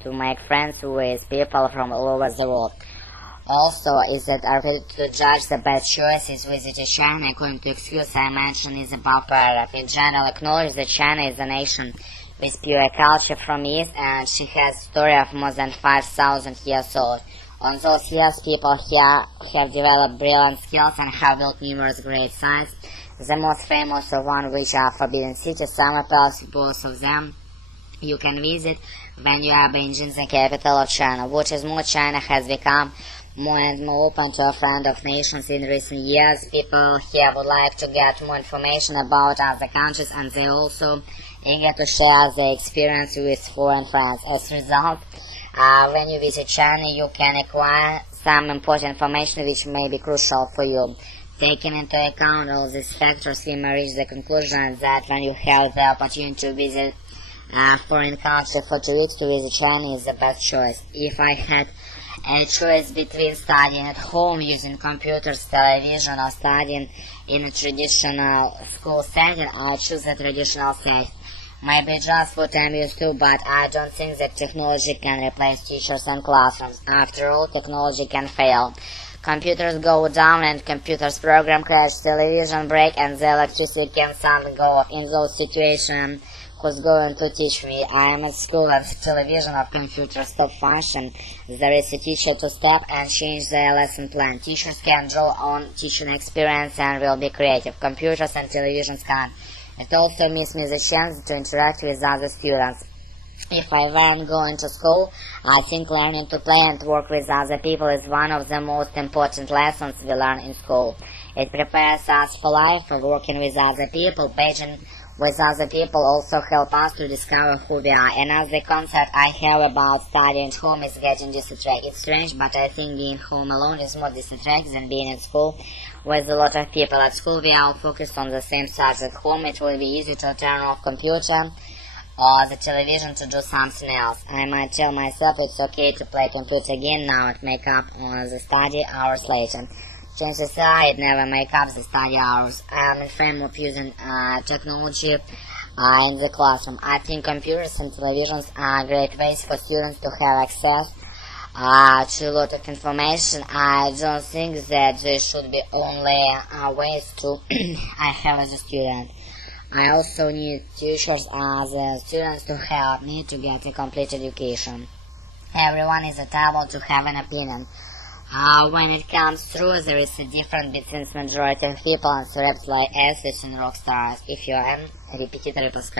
to make friends with people from all over the world. Also, is that our ability to judge the best choices visited China according to excuse I mentioned is above paragraph. In general, acknowledge that China is a nation with pure culture from East, and she has a story of more than 5,000 years old. On those years, people here have developed brilliant skills and have built numerous great sites. The most famous of one which are Forbidden City, Summer Palace, both of them you can visit when you are Beijing, the capital of China. What is more, China has become more and more open to a friend of nations in recent years. People here would like to get more information about other countries, and they also eager to share their experience with foreign friends. As a result, when you visit China, you can acquire some important information which may be crucial for you. Taking into account all these factors, we may reach the conclusion that when you have the opportunity to visit a foreign country for 2 weeks, to visit China is the best choice. If I had a choice between studying at home using computers, television, or studying in a traditional school setting, I choose the traditional setting. Maybe just what I'm used to, but I don't think that technology can replace teachers and classrooms. After all, technology can fail. Computers go down and computers program crash, television break, and the electricity can suddenly go off. In those situations, who's going to teach me? I am at school and television or computer stop function. There is a teacher to step and change the lesson plan. Teachers can draw on teaching experience and will be creative. Computers and televisions can't. It also gives me the chance to interact with other students. If I weren't going to school, I think learning to play and work with other people is one of the most important lessons we learn in school. It prepares us for life, for working with other people. Beijing with other people also help us to discover who we are. Another concept I have about studying at home is getting distracted. It's strange, but I think being home alone is more distracting than being at school with a lot of people. At school we are all focused on the same subject. At home it will be easy to turn off computer or the television to do something else. I might tell myself it's okay to play computer again now and make up on the study hours later. Chances are it never make up the study hours. I am in favor of using technology in the classroom. I think computers and televisions are great ways for students to have access to a lot of information. I don't think that there should be only ways to I have as a student. I also need teachers as students to help me to get a complete education. Everyone is able to have an opinion. When it comes through, there is a difference between the majority of people and celebrities like athletes and rock stars. If you are repeatedly prescribed.